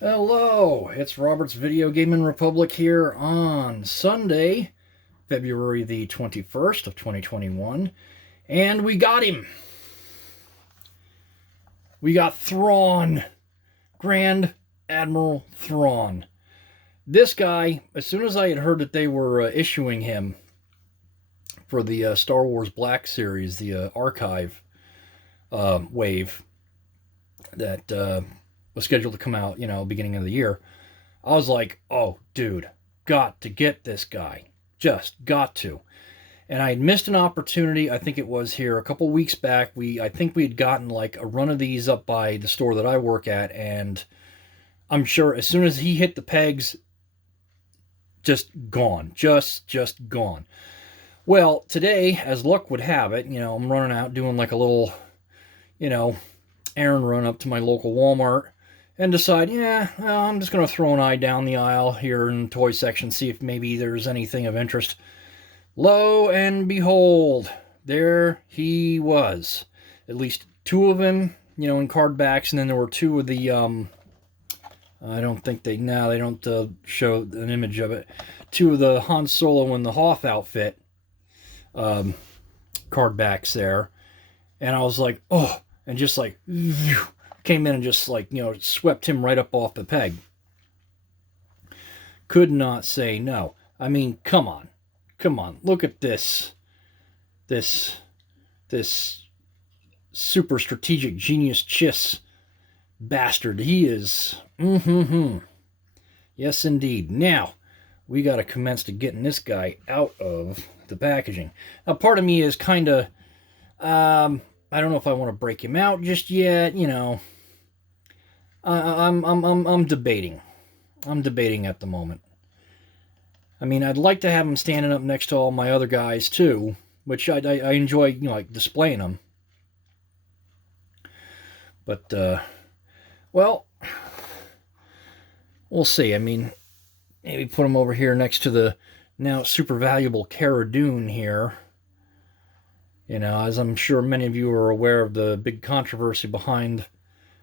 Hello, it's Robert's Video Gaming Republic here on Sunday, February the 21st of 2021, and we got him. We got Thrawn, Grand Admiral Thrawn. This guy, as soon as I had heard that they were issuing him for the Star Wars Black Series, the archive wave that was scheduled to come out, beginning of the year, I was like, oh, dude, got to get this guy. Just got to. And I had missed an opportunity. I think it was here a couple weeks back. I think we had gotten like a run of these up by the store that I work at, and I'm sure as soon as he hit the pegs, just gone. Just gone. Well, today, as luck would have it, I'm running out doing like a little, errand run up to my local Walmart and decide, well, I'm just going to throw an eye down the aisle here in the toy section, see if maybe there's anything of interest. Lo and behold, there he was. At least two of him, in card backs, and then there were two of the, I don't think they don't show an image of it. Two of the Han Solo and the Hoth outfit card backs there. And I was like, oh, and just like, came in and just like, swept him right up off the peg. Could not say no. I mean, come on. Look at this super strategic genius Chiss bastard. He is, yes, indeed. Now, we got to commence to getting this guy out of the packaging. Now, part of me is kind of, I don't know if I want to break him out just yet. I'm debating. I'm debating at the moment. I mean, I'd like to have him standing up next to all my other guys too, which I enjoy, like displaying them. But well, we'll see. I mean, maybe put him over here next to the now super valuable Cara Dune here. As I'm sure many of you are aware of the big controversy behind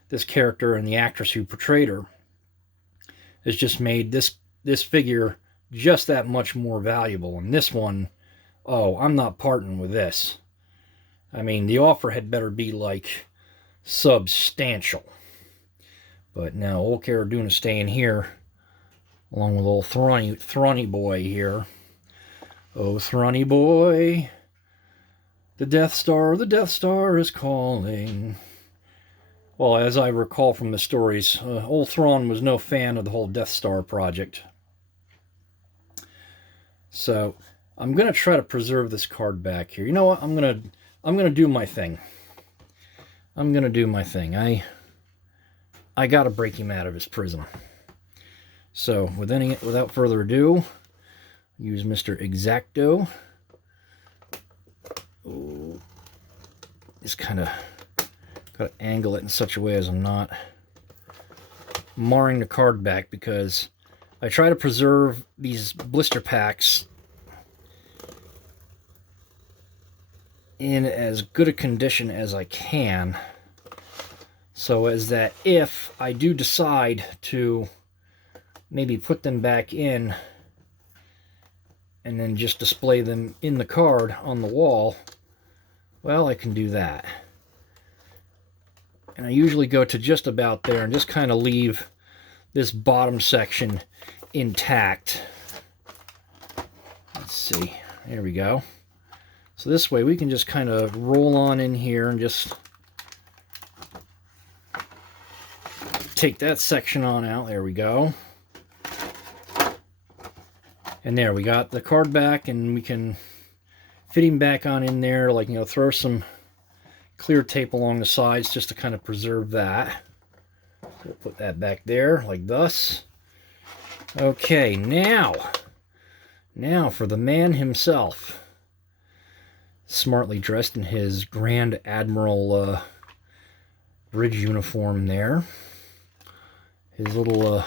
this character and the actress who portrayed her, has just made this figure just that much more valuable. And this one, oh, I'm not parting with this. I mean, the offer had better be like substantial. But now old Cara Dune is staying here, along with old Thrawny boy here. Oh, Thrawny boy. The Death Star is calling. Well, as I recall from the stories, old Thrawn was no fan of the whole Death Star project. So, I'm going to try to preserve this card back here. You know what? I'm going to do my thing. I got to break him out of his prison. So, without further ado, use Mr. X-Acto. Ooh, just kind of got to angle it in such a way as I'm not marring the card back, because I try to preserve these blister packs in as good a condition as I can, so as that if I do decide to maybe put them back in and then just display them in the card on the wall, well, I can do that. And I usually go to just about there and just kind of leave this bottom section intact. Let's see. There we go. So this way we can just kind of roll on in here and just take that section on out. There we go. And there, we got the card back, and we can fit him back on in there, like, throw some clear tape along the sides just to kind of preserve that. So we'll put that back there, like thus. Okay, now for the man himself. Smartly dressed in his Grand Admiral bridge uniform there. His little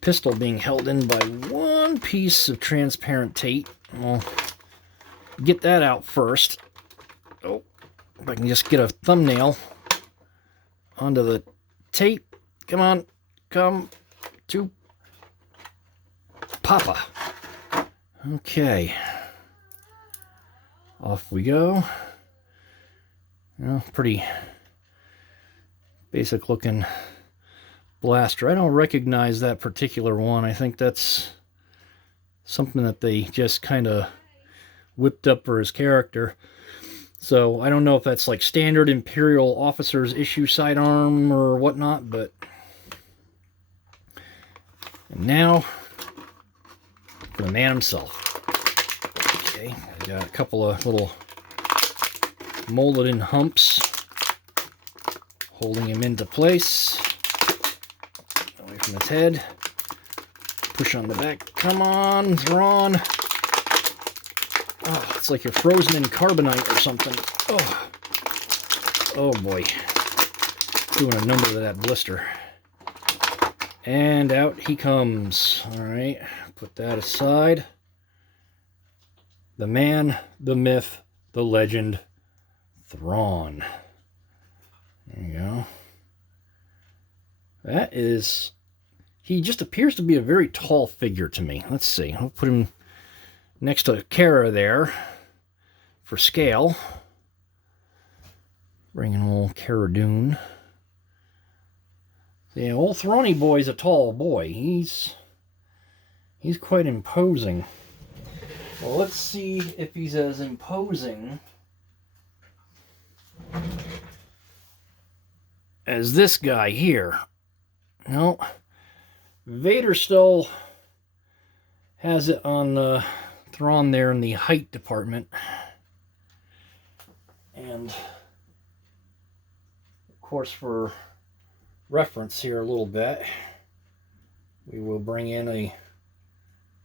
pistol being held in by one piece of transparent tape. I'll get that out first. Oh, if I can just get a thumbnail onto the tape. Come on. come to Papa. Okay. Off we go. Well, pretty basic looking blaster. I don't recognize that particular one. I think that's something that they just kind of whipped up for his character. So I don't know if that's like standard Imperial officers issue sidearm or whatnot, but and now for the man himself. Okay, I got a couple of little molded in humps holding him into place. Away from his head. Push on the back. Come on, Thrawn. Oh, it's like you're frozen in carbonite or something. Oh, oh boy. Doing a number to that blister. And out he comes. All right, put that aside. The man, the myth, the legend, Thrawn. There you go. That is... He just appears to be a very tall figure to me. Let's see. I'll put him next to Cara there for scale. Bring in old Cara Dune. Yeah, old Thrawny boy's a tall boy. He's quite imposing. Well, let's see if he's as imposing as this guy here. No, Vader still has it on Thrawn there in the height department. And, of course, for reference here a little bit, we will bring in a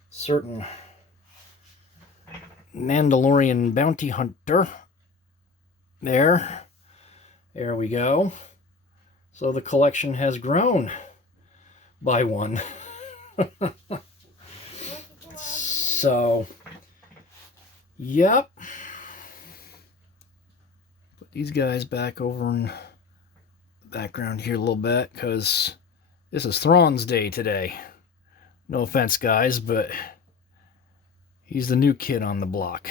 certain Mandalorian bounty hunter. There we go. So the collection has grown by one. So, yep. Put these guys back over in the background here a little bit, because this is Thrawn's day today. No offense, guys, but he's the new kid on the block.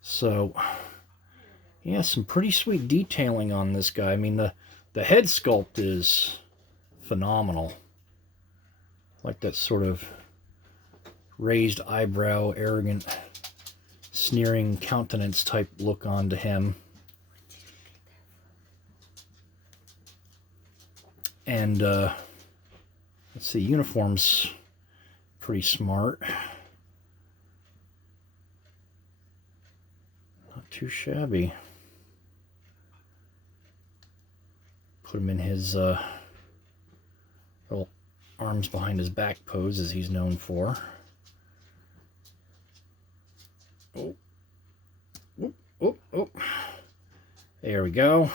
So, yeah, some pretty sweet detailing on this guy. I mean, the head sculpt is phenomenal. Like that sort of raised eyebrow, arrogant, sneering countenance type look onto him. And, let's see, uniform's pretty smart. Not too shabby. Put him in his little arms behind his back pose, as he's known for. Oh, oh, oh, oh. There we go.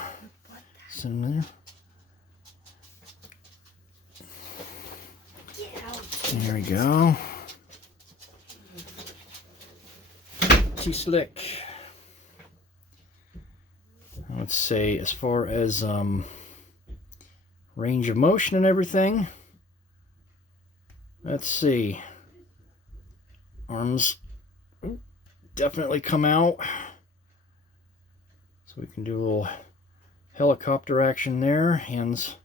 Sit him there. There we go. Too slick. Let's say, as far as range of motion and everything, let's see. Arms definitely come out. So we can do a little helicopter action there. Hands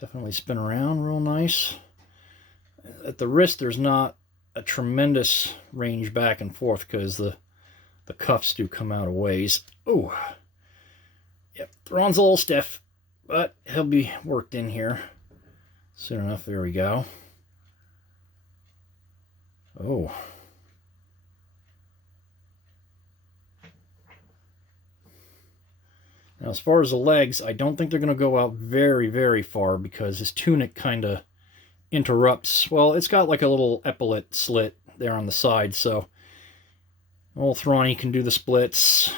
definitely spin around real nice. At the wrist, there's not a tremendous range back and forth because the cuffs do come out a ways. Ooh. Yep, Thrawn's a little stiff, but he'll be worked in here soon enough. There we go. Oh. Now, as far as the legs, I don't think they're going to go out very, very far because his tunic kind of interrupts. Well, it's got like a little epaulette slit there on the side, so old Thrawny can do the splits.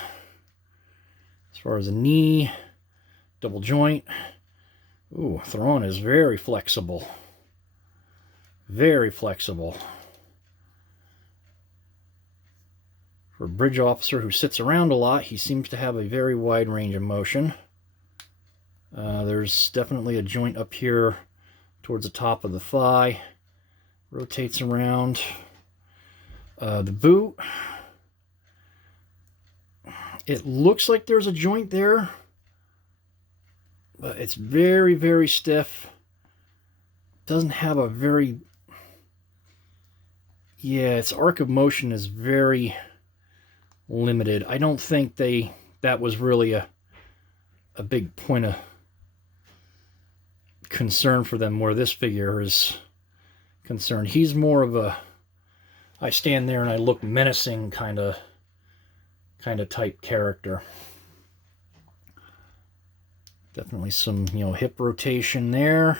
As far as the knee, double joint. Ooh, Thrawn is very flexible. Very flexible. For a bridge officer who sits around a lot, he seems to have a very wide range of motion. There's definitely a joint up here towards the top of the thigh. Rotates around. The boot. It looks like there's a joint there, but it's very, very stiff. Doesn't have a very... Yeah, its arc of motion is very limited. I don't think that was really a big point of concern for them where this figure is concerned. He's more of a I stand there and I look menacing kind of type character. Definitely some, hip rotation there.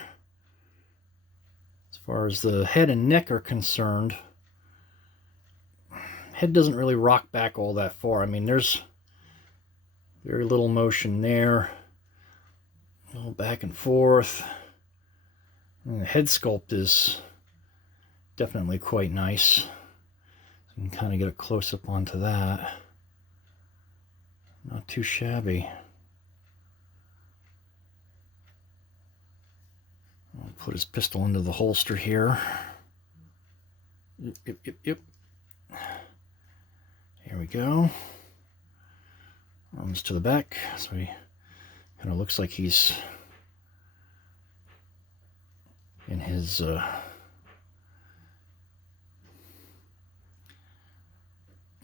As far as the head and neck are concerned, head doesn't really rock back all that far. I mean, there's very little motion there. A little back and forth. And the head sculpt is definitely quite nice. So you can kind of get a close-up onto that. Not too shabby. I'll put his pistol into the holster here. Yep. Here we go. Arms to the back, so he kind of looks like he's in his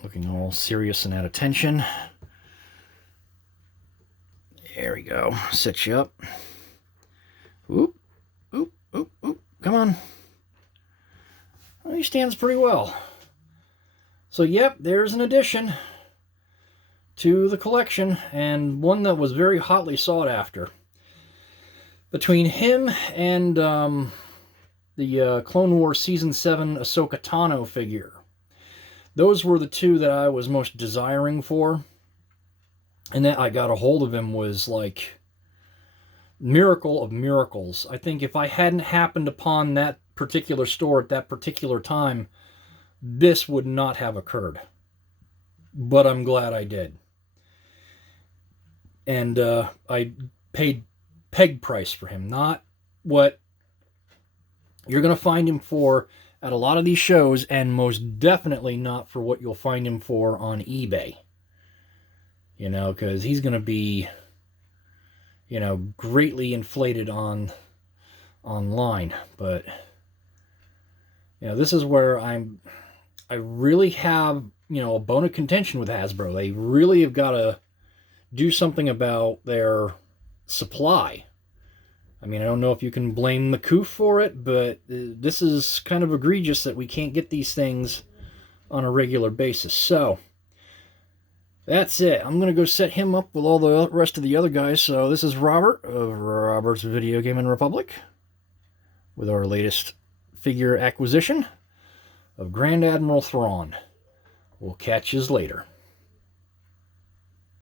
looking all serious and at attention. There we go. Set you up. Oop. Come on. Well, he stands pretty well. So, yep, there's an addition to the collection, and one that was very hotly sought after. Between him and the Clone Wars Season 7 Ahsoka Tano figure, those were the two that I was most desiring for. And that I got a hold of him was like miracle of miracles. I think if I hadn't happened upon that particular store at that particular time, this would not have occurred. But I'm glad I did. And I paid peg price for him, not what you're going to find him for at a lot of these shows, and most definitely not for what you'll find him for on eBay. Because he's going to be, greatly inflated online. But, this is where I really have, a bone of contention with Hasbro. They really have got to do something about their supply. I mean, I don't know if you can blame the COOF for it, but this is kind of egregious that we can't get these things on a regular basis. So, that's it. I'm going to go set him up with all the rest of the other guys. So this is Robert of Robert's Video Gaming Republic with our latest figure acquisition of Grand Admiral Thrawn. We'll catch yous later.